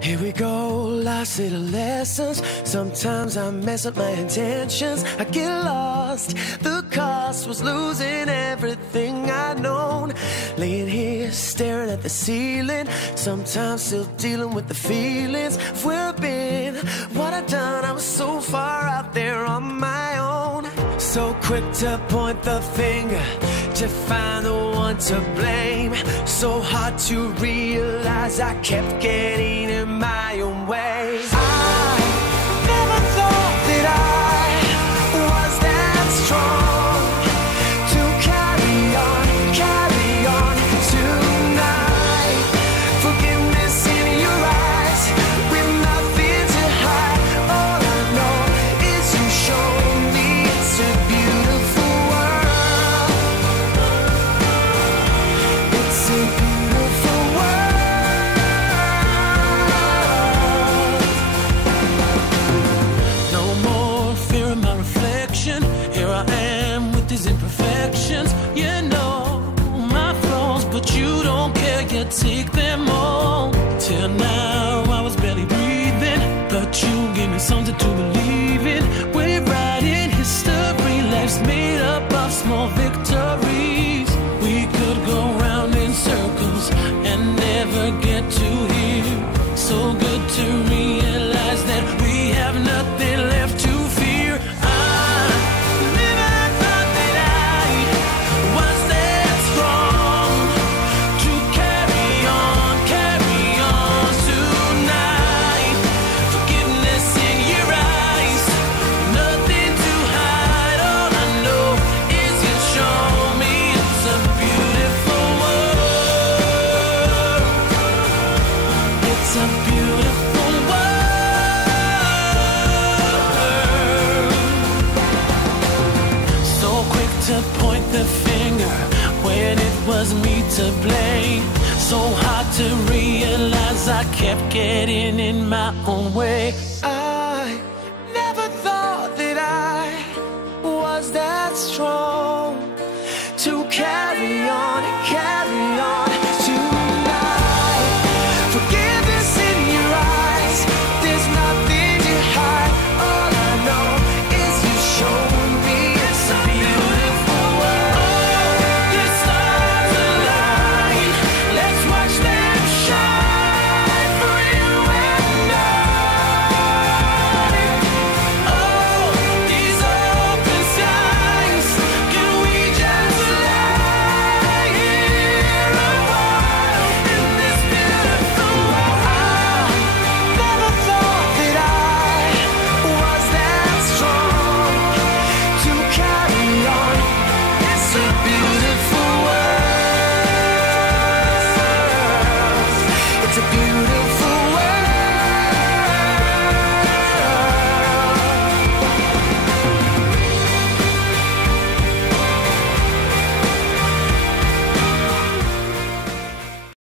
Here we go, lost little lessons. Sometimes I mess up my intentions. I get lost. The cost was losing everything I'd known. Laying here, staring at the ceiling. Sometimes still dealing with the feelings of where I've been, what I've done. I was so far out there on my own. So quick to point the finger, to find the one to blame. So hard to realize I kept getting in my own way. I never thought that I was that strong to carry on tonight. Forgiveness in your eyes, with nothing to hide. All I know is you show me it's a beautiful world. It's a beautiful world. No more fear of my reflection. Here I am with these imperfections. You know my flaws, but you don't care. You take them all. Till now I was barely breathing, but you gave me something to believe in. We're writing history. Life's made up of small victories. We could go round in circles and never get to here. So good to realize that we have nothing left to fear. I never thought that I was that strong to carry on tonight. Forgiveness in your eyes, nothing to hide. All I know is you show me it's a beautiful world. It's a beautiful world. So quick to point the finger when it was me to blame. So hard to realize I kept getting in my own way. I never thought that I was that strong to carry on tonight. Forgiveness in your eyes, there's nothing to hide. All I know is you show me it's a beautiful world. The stars align, let's watch them shine for you and I. Oh, these open skies, can we just lie here a while in this beautiful world? I never thought that I was that strong to carry on. It's a beautiful world. It's a beautiful